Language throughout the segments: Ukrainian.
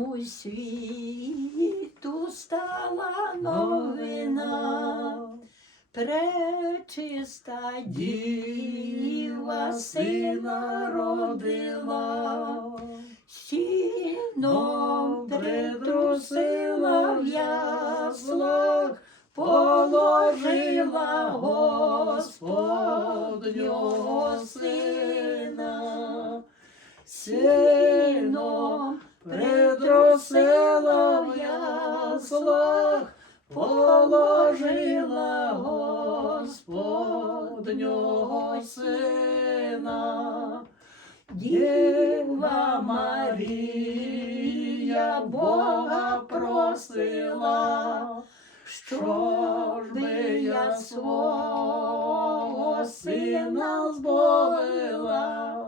У світу стала новина, пречиста діва сина родила, сіном притрусила в яслах, положила Господнього сина. Яслах, положила Господнього сина. Діва Марія Бога просила, що ж би я свого сина зболила.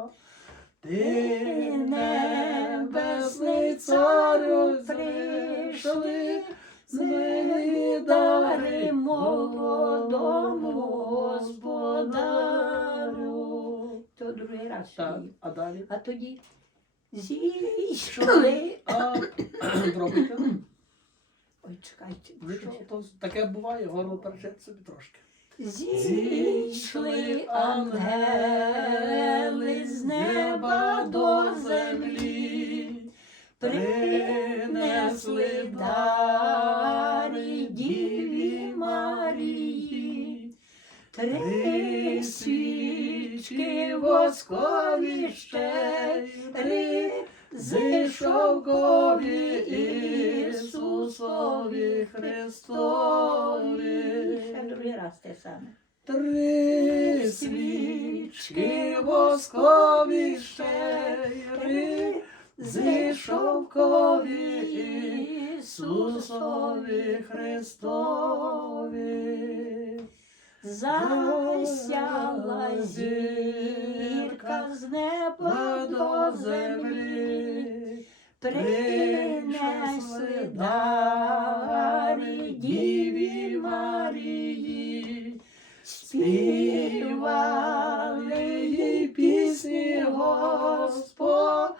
Ти небесний царю прийшли, Так, а далі? А тоді зійшли. А робите? Ой, чекайте, що? то- таке буває, горло першить собі трошки. Зійшли ангели з неба до землі, принесли дари Діві Марії, три свічки воскові щедрі, зійшовкові Ісусові Христові. Ще другий раз те саме. Три свічки воскові щирі, зійшовкові Ісусові Христові. Засяла зірка з неба до землі, принесли дари Діві Марії, співали їй пісні Господні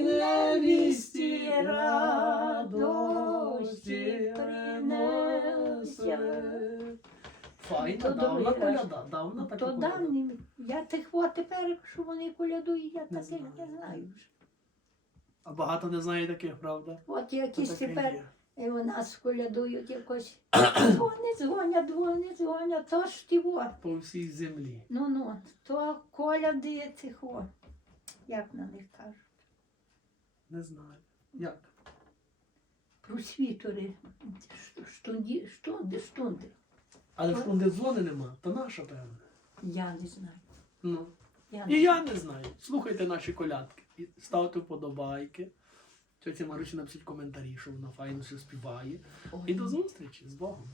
невісті радості Файна, То давна коляда, давна така То коляда. давні, я тих от тепер, що вони колядують, я Не таких не знаю вже. А багато не знає таких, правда? От То якісь таке тепер є. і у нас колядують якось. Дзвонять, дзвонять, дзвонять, дзвонять, то ж ті от. По всій землі. Ну ну, то коляди цих от. Як на них кажуть? Не знаю. Як? Просвітори. Штунді, штунди, штунди. Але ж де дзвони нема, то наша певна. Я не знаю. Ну. Я не І я не знаю. Слухайте наші колядки. І ставте вподобайки. Тетя Марусі напишіть коментарі, що вона файно все співає. І до зустрічі з Богом.